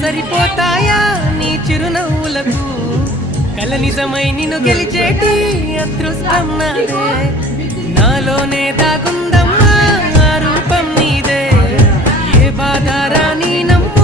సరిపోతాయా నీ చిరునవ్వులకు కల నిజమై నిన్ను గెలిచేటి అదృష్టం నాదే నాలోనే దాగుందమ్మా ఆ రూపం నీదే ఏ బాధ రాని నమ్మ